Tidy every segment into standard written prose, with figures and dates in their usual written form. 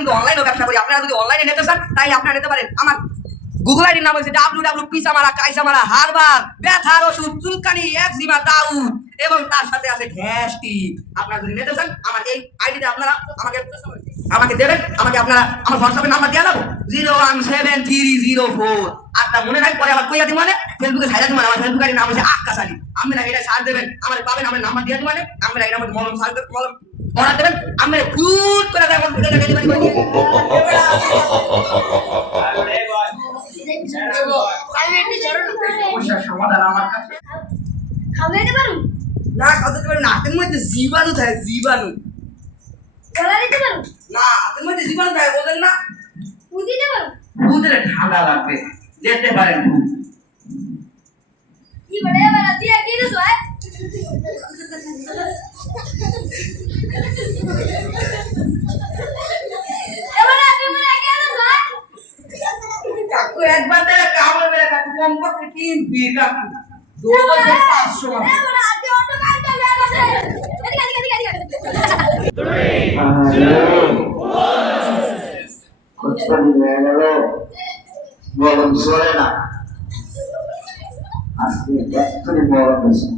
কিন্তু অনলাইনে ব্যবসা করি। আপনারা যদি অনলাইনে নিতে চান তাহলে আপনারা নিতে পারেন। আমার গুগল আইডির নাম হচ্ছে www পিসামারা কাইসামারা হারবার ব্যথার ওষুধ চুলকানি একজিমা দাউদ এবং তার সাথে আছে গ্যাস্ট্রিক। আপনারা যদি নিতে চান আমার এই আইডিতে আপনারা আমাকে দেবেন। আমাকে আপনারা আমার হোয়াটসঅ্যাপে নাম্বার দিয়ে দেবো 0173004। আপনার মনে নাই পরে আবার কইয়া দিই মানে ফেসবুকে ছাইরা দিই মানে আমার ফেসবুক আইডির নাম হচ্ছে আক্কাস আলী। আপনারা এটা সার্চ দেবেন আমার পাবেন, আমার নাম্বার দিয়ে দিই মানে আপনারা এর মধ্যে মলম সার্চ দেবেন, মলম অর্ডার দেবেন, আপনারা ফুট করে দেবেন ডেলিভারি করে দিবেন। সমস্যার সমাধান আমার কাছে। খাওয়াইতে পারো না খাওয়াতে পারো না, হাতের মধ্যে জীবাণু থাকে, জীবাণু। গলা দিতে পারো না হাতের মধ্যে জীবাণু থাকে, বলেন না। ফু দিতে পারো বুঝলে ঠান্ডা লাগবে, যেতে পারেন। কি বড় বড় দিয়া কি দিছো এবারে তুমি কে দিছো কাকু একবার তাহলে কামড় মেরে কাকু কম করতে 3 ফিট কাকু 2500 এবারে আজকে অটো কাটতে গেছে এদিকে কতদিন হয়ে গেল মরণ সরে না, আজকে এক্ষুনি মরণ হয়েছে।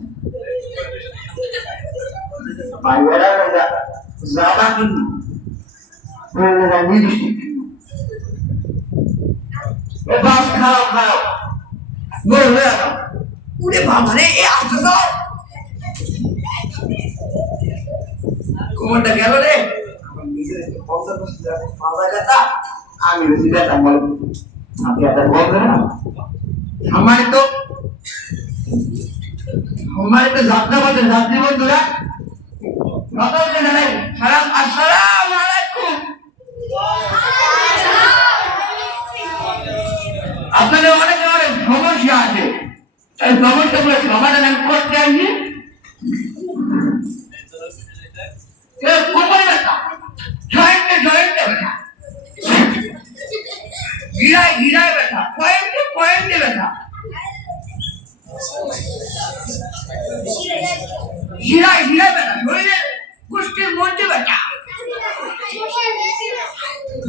ভাইয়েরা যাবা কিন্তু বাস খাও খাও বল হয়ে যাও। উরে বাবা রে এ আসছ কোমরটা গেল রে। আমার নিজের 50% পাওয়া যাতা আমি বেশি যেতাম বল, আপনি একটা বলবেন না हमारे तो যাত্রাপথে যাত্রী বন্ধুরা সালাম আসসালামু আলাইকুম। আপনাদের অনেক ধরনের সমস্যা আছে, এই সমস্যাগুলো সমাধান আমি করতে আসি। কোমরে ব্যথা, জয়েন্টে ব্যথা, গিরায় ব্যথা, পয়েন্টে ব্যথা, শিরায় ব্যথা, শরীরের গোষ্ঠীর মধ্যে ব্যথা,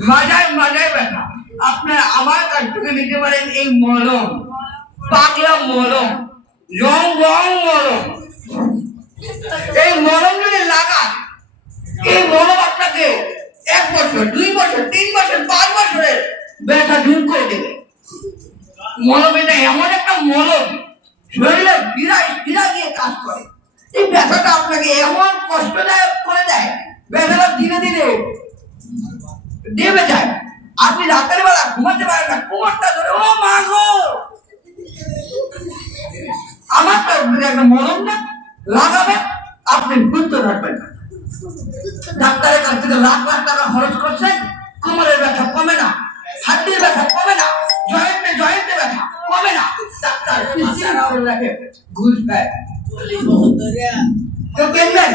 মাজায় ব্যথা। আপনারা আমার কাছ থেকে নিতে পারেন এই মলম, পাগলা মলম, রং মলম। এই মলম যদি লাগান, এই মলম আপনাকে 1 বছর 2 বছর 3 বছর 5 বছরের ব্যথা দূর করে দেবে। মলম এটা এমন একটা মলম শরীরে বিরা দিয়ে কাজ করে। এই ব্যথাটা আপনাকে এমন কষ্টদায়ক করে দেয়, ব্যথাটা ধীরে ধীরে দেবে যায়। আপনি রাতের বেলা ঘুমাতে পারেন না, কোমরটা ধরে ও মা গো। আমার তো একটা মলম না লাগাবে, আপনি ঘুরতে থাকবেন। ডাক্তারের কাছ থেকে লাখ টাকা খরচ করছেন, কোমরের ব্যথা কমে না, হাড্ডির ব্যথা কমে না, জয়েন্টে ব্যথা কমে না। ডাক্তার রাখে ঘুষ দেয়। তো কেনবেন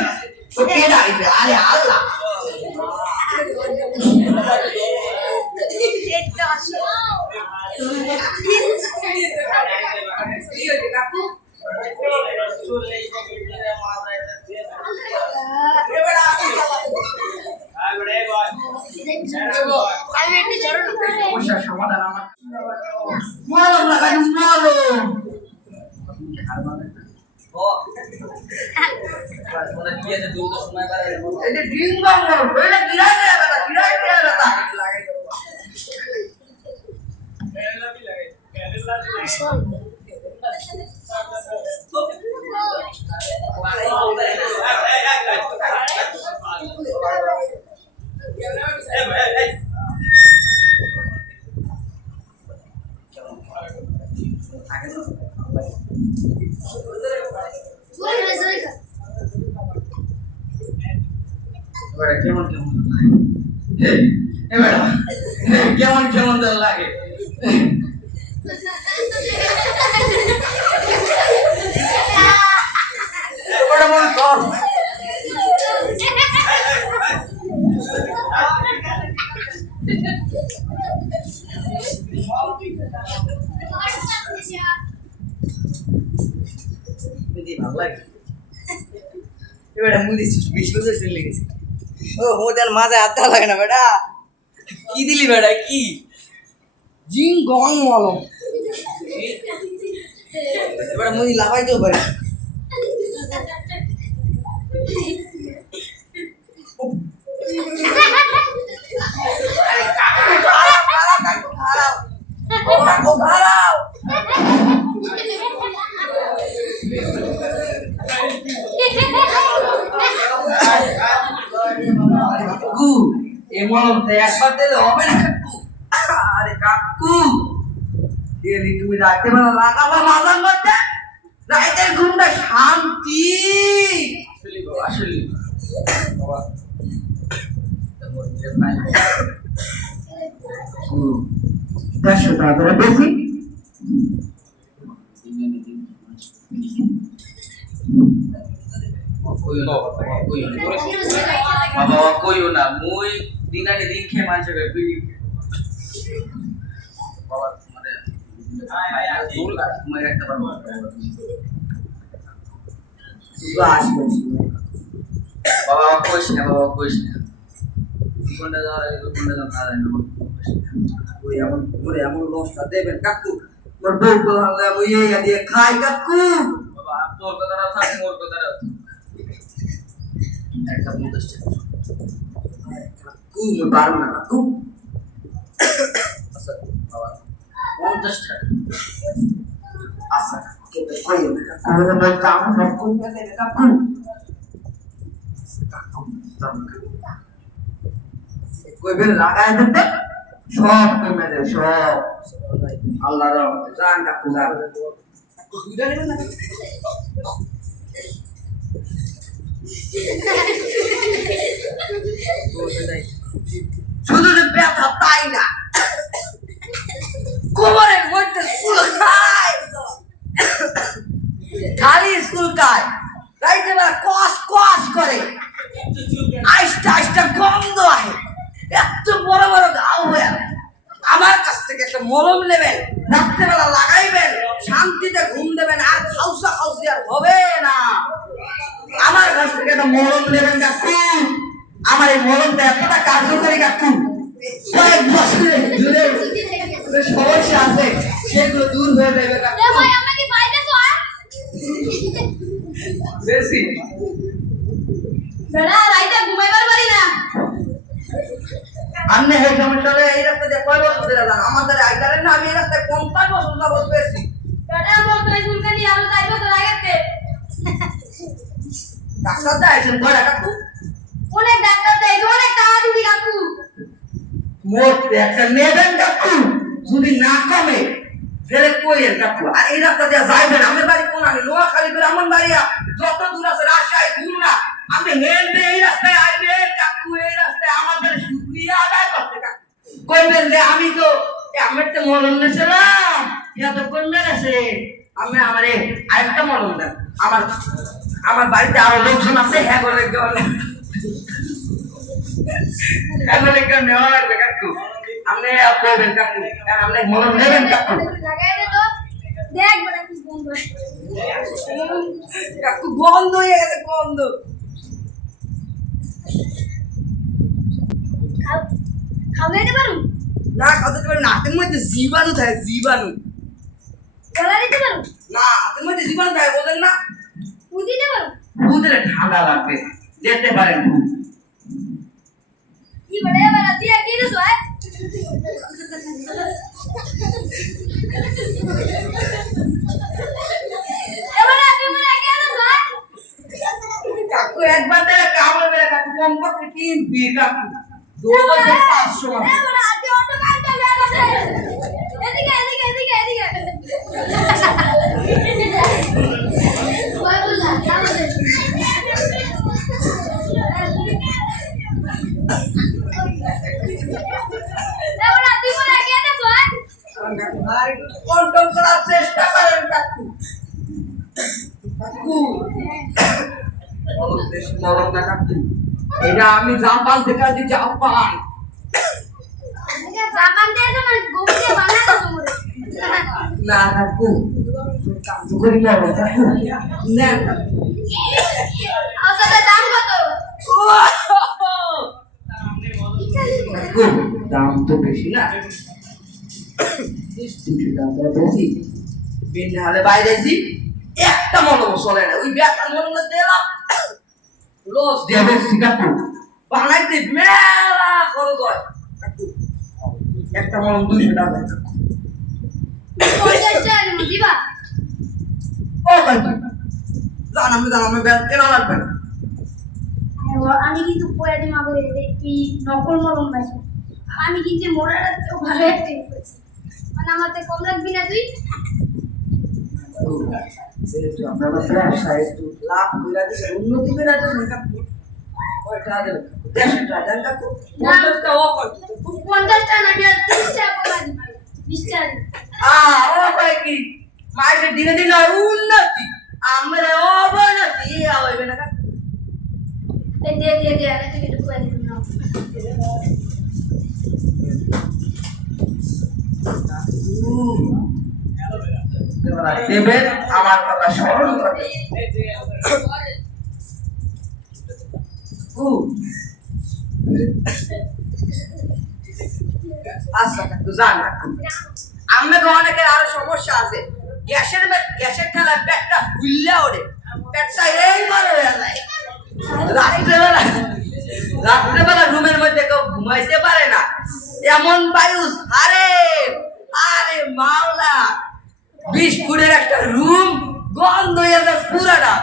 তো কে দাঁড়িয়েছে? আরে আল্লাহ। সমস্যার সমাধান আমার মলম লাগাই মলম। এটা ডিঙ্গা মলম, এটা গিরায় ব্যথা। কেমন লাগে ভালো লাগে। এবার মুদি 20 বছর চলে গেছে। ও মোদের মাঝে আড্ডা লাগে না বেটা। কি দিলি বেটা কি জিং গং মলম এবার মুই লাগাইতেও পারি আরে কাকু খারাপ কাকু খারাপ কাকু এই মলমটা একবার দিলে হবে না কাকু আরে কাকু ডেলি তুমি রাতে বেলা লাগাবা মাজার মধ্যে রাতের ঘুমটা শান্তি আসলে বাবা 100 টাকা করে বেশি বাবা কইও না মুই দিন আনি দিন খেয়ে মানুষের বিড়ি বাবা মানে ভুল তুমি রাখতে পারবো বাবা কইস না জীবনটা যাওয়ার আগে জীবনটা যাওয়ার আগে ওই এমন করে এমন লসটা দেবেন কাকু তোর বউ তো হালে ওই দিয়ে খাই কাকু বাবা তোর কথাটা থাক মোর কথাটা একটা 50 টাকা কাকু মই পারবো না কাকু আচ্ছা বাবা 50 টাকা আচ্ছা কে কই না কাকু আমি বল কাম সব কোন কাছে কাকু কইবেন লাগায় দিতে সব কমে দেবে সব আল্লাহর রহমতে জান কাকু জান দুইটা নেবেন না শুধু যে ব্যথা তাই না কোমরের মধ্যে স্কুল খায় খালি স্কুল খায় রাইতে বেলা কস কস করে আইসটা আইসটা গন্ধ আহে এত বড় বড় ঘাও হয়ে আমার কাছ থেকে একটা মলম নেবেন রাত্রেবেলা লাগাইবেন শান্তিতে ঘুম দেবেন আর খাউসা খাউসি আর হবে না আমার কাছ থেকে একটা মলম নেবেন কাকু আমার এই মলমটা এতটা কার্যকরী কাকু কয়েক বছরের জুড়ে সমস্যা আছে সেগুলো দূর হয়ে যাবে কাকু ভাই আমরা কি পাইতেছো আর বেশি বেড়া রাইতে ঘুমাইবার পারি না আপনি এই সমস্যাটা এই রাস্তা দিয়ে কয় বছর ধরে যান আমাদের আইতারেন না আমি এই রাস্তায় 50 বছর যাবত পেয়েছি বেড়া মোর তো চুলকানি আরো 4 বছর আগেতে ডাক্তার দেখাইছেন কয়টা কাকু অনেক ডাক্তার দেয় অনেক টাকা দিবি কাকু মোট একটা নেবেন কাকু যদি না কমে ফেলে কইেন কাকু আর এই রাস্তা দিয়ে যাইবেন আমার বাড়ি কোন আনি নোয়াখালী ব্রাহ্মণ বাড়িয়া যত দূর আছে রাজশাহী খুলনা আপনি হেঁটে এই রাস্তায় আসবেন কাকু এই রাস্তায় আমাদের শুকরিয়া আদায় করতে কাকু কইবেন যে আমি তো আমার তো মরণ নেছিলাম ইয়া তো কমে গেছে আমি আমারে আরেকটা মরণ দেন আমার বাড়িতে আরো লোকজন আছে হ্যাঁ বলে বলে কেউ নেওয়া লাগবে কাকু আপনি করবেন কাকু আপনি মরণ নেবেন কাকু লাগাই দে তো দেখ বড় কিছু বন্ধ কাকু বন্ধ হয়ে গেছে বন্ধ খাওয়াই দে পারু না খাতে পারি না হাতের মধ্যে জীবাণু থাকে জীবাণু গলা দিতে পারু না হাতের মধ্যে জীবাণু থাকে বলেন না ফুল দিতে পারু বুঝলে ঠান্ডা লাগবে যেতে পারেন কি বড় বড় দিয়া কি দিছ আয় এবারে তুমি মনে কে দিছ আয় কাকু একবার তাহলে কামড়ে কাকু কমপক্ষে 3 বি কাকু 2500 এবারে আজকে অটো কাটতে গেছে এদিকে এদিকে এদিকে এদিকে এবারে তুমি মনে কে দিছ আয় আর একটু কন্ট্রোল করার চেষ্টা করেন কাকু কাকু বেশ নরম না কাকু এটা আমি জাপান থেকে আছি জাপান জাপান থেকে তোমার গোবরে বানাতো তোমার না কাকু কাকু করি না কাকু না আচ্ছা দাম কত কাকু দাম তো বেশি না 200 টাকা বেশি বিন হালে বাইরে যাই একটা মলম চলে না ওই বেকার মলম দিলাম লস দিয়ে বেশি কাকু বানাইতে মেলা খরচ হয় কাকু একটা মলম 200 টাকা 50 টাকা দিব দিবা ও কাকু জানাম ব্যাগ কেনা লাগবে না আমি কিন্তু পয়লা দিন আগে এই নকল মলম পাইছি আমি কিন্তু মোড়াটা তো ভালো একটা করেছি মানে আমাতে কম রাখবি না তুই যেহেতু আপনারা ব্যবসায় একটু লাভ করে দিচ্ছে উন্নতি করে দিচ্ছে কাকু কয়টা দেবেন 100 টাকা দেন কাকু 50 টাকা ও কাকু 50 টাকা না আমি 30 টাকা কমাই দিই 20 টাকা দিই ও ভাই কি মাইসে দিনে দিনে উন্নতি আমরা অবনতি হইবে না কাকু এই দে আমি তো একটু কই দিই না দেবেন আমার কথা স্মরণ করবে আচ্ছা কাকু জান কাকু আমাকে অনেকের আরো সমস্যা আছে গ্যাসের ঠেলায় পেটটা ফুললে ওঠে পেটটা এইভাবে হয়ে যায় রাত্রেবেলা রুমের মধ্যে কেউ ঘুমাইতে পারে না এমন বায়ু আরে মাওলা 20 ফুটের একটা রুম গন্ধ হয়ে যায় পুরাটা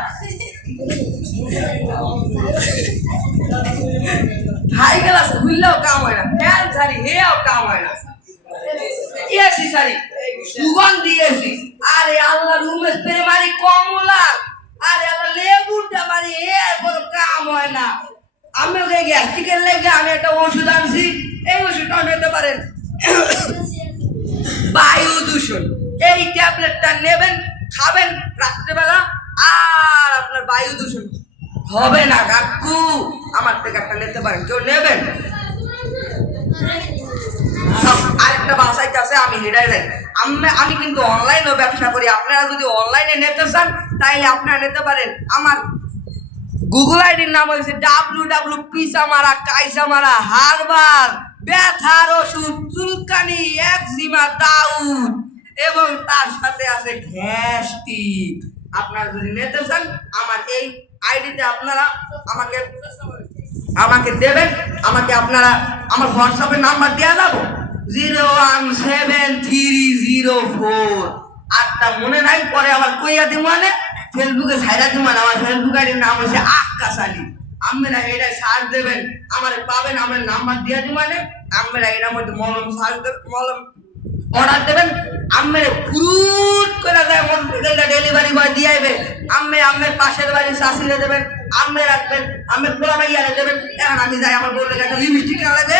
হাই গ্লাস খুললেও কাম হয় না ফ্যান ছাড়ি হেও কাম হয় না এসি ছাড়ি সুগন্ধি এসি আরে আল্লাহ রুমে স্প্রে মারি কমলা আরে আল্লাহ লেবুটা মারি এর কোনো কাম হয় না আমি ওকে গ্যাস্ট্রিকের লেগে আমি একটা ওষুধ আনছি এই ওষুধটা নিতে পারেন বায়ু দূষণ এই ট্যাবলেটটা নেবেন খাবেন রাত্রেবেলা আর আপনার বায়ু দূষণ হবে না কাকু আমার থেকে একটা নিতে পারেন কেউ নেবেন আরেকটা বাসাইতে আছে আমি হেডাই যাই আমি কিন্তু অনলাইনেও ব্যবসা করি আপনারা যদি অনলাইনে নিতে চান তাইলে আপনারা নিতে পারেন আমার গুগল আইডির নাম হয়েছে www পিসামারা কাইসামারা হারবাল ব্যথার ওষুধ চুলকানি একজিমা দাউদ এবং তার সাথে আছে গ্যাস্ট্রিক আপনারা যদি নিতে চান আমার এই আইডিতে আপনারা আমাকে দেবেন আমাকে আপনারা আমার হোয়াটসঅ্যাপের নাম্বার দেওয়া যাবো 0173004 আটটা মনে নাই পরে আবার কইয়া দিব মানে ফেসবুকে ছাইরা দিব মানে আমার ফেসবুক আইডির নাম হচ্ছে আক্কাস আলী আপনারা এটা সার্চ দেবেন আমারে পাবেন আমার নাম্বার দিয়ে দিব মানে আপনারা এটার মধ্যে মলম সার্চ দেবেন মলম অর্ডার দেবেন আপনার ফুরুট করে যায় হসপিটালটা ডেলিভারি বয় দিয়ে আইবে আপনার পাশের বাড়ি শাশুড়ে দেবেন আপনি রাখবেন আমি পোলা ভাইয়ারে দেবেন এখন আমি যাই আমার বললে একটা লিপস্টিক লাগে